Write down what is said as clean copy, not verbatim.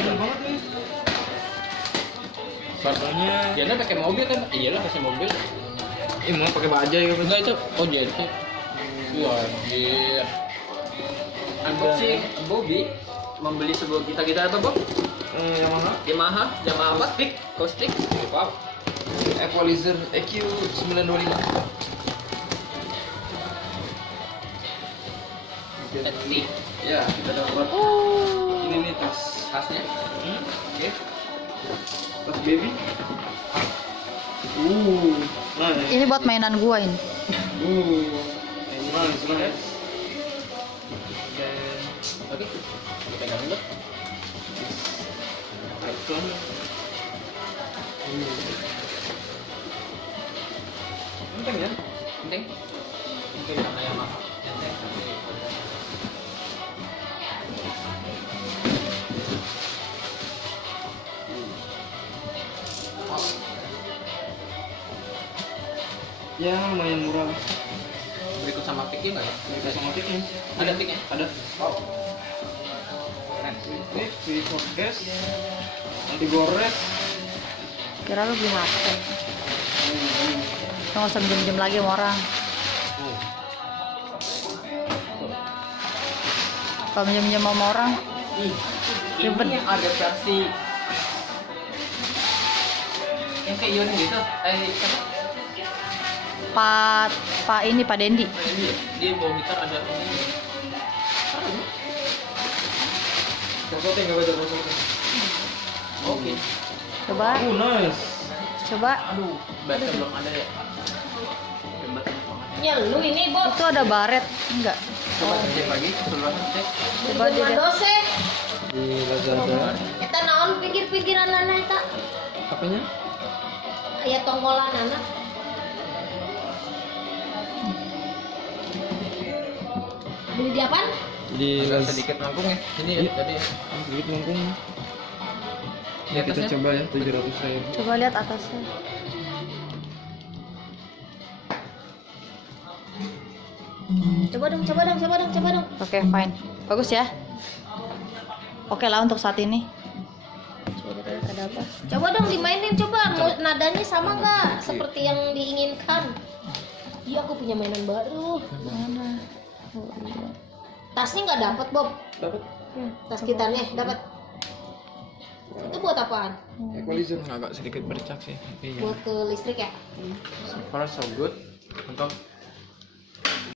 tahu banget nih. katanya Dia pakai mobil kan? Iya lah pakai mobil. Mau pakai bajai ya? Enggak itu JT. Iya anjir. Unboxing Bobby membeli sebuah gitar apa Bob? Yamaha Yamaha apa? Acoustic. Wow. Equalizer EQ 925. Let's see. Ya, kita dapat ini nih Tasnya. Oke. Tas baby. Nice. Ini buat mainan gua ini. Nice. Oke. Kita pegang dulu. Icon. Penting ya? Penting. Penting sama Yamaha. Penting. Ya, lumayan murah. Berikut sama picknya nggak ya? Berikut sama tiknya. Ada picknya? Ada. Keren. Ini free podcast. Anti gores. Kira lu beli HP. Lu nggak usah minjem lagi sama orang. Kalau minjem sama orang, ribet. Ini yang ada versi yang kayak Yoni gitu. Pak Dendi. Dia bawa gitar ada ini. Posotin nggak baca posotin. Oke. Coba, Nice. coba. Aduh, baterai belum ada ya. Ya lu ini Bob. Itu ada baret, enggak? Coba cek lagi, coba cek. Coba aja deh. Dose. Di Lazada. Eta naon pikir-pikiran anak eta? Apanya? Aya tonggolan anak. Beli di apaan? Di Agak sedikit nanggung ya. Ini ya Iya. tadi. sedikit mangkung. Di Kita atasnya. coba ya 700.000. Coba lihat atasnya. Coba dong. Oke, fine. Bagus ya. Oke lah untuk saat ini. Coba kita lihat ada apa. Coba dong dimainin coba. Nadanya sama nggak seperti yang diinginkan? Iya aku punya mainan baru. Mana? Oh, iya. Tasnya nggak dapat Bob. Dapat Tas gitarnya dapat. Itu buat apaan? equalizer. Agak sedikit bercak sih. Buat ke listrik ya? So far so good untuk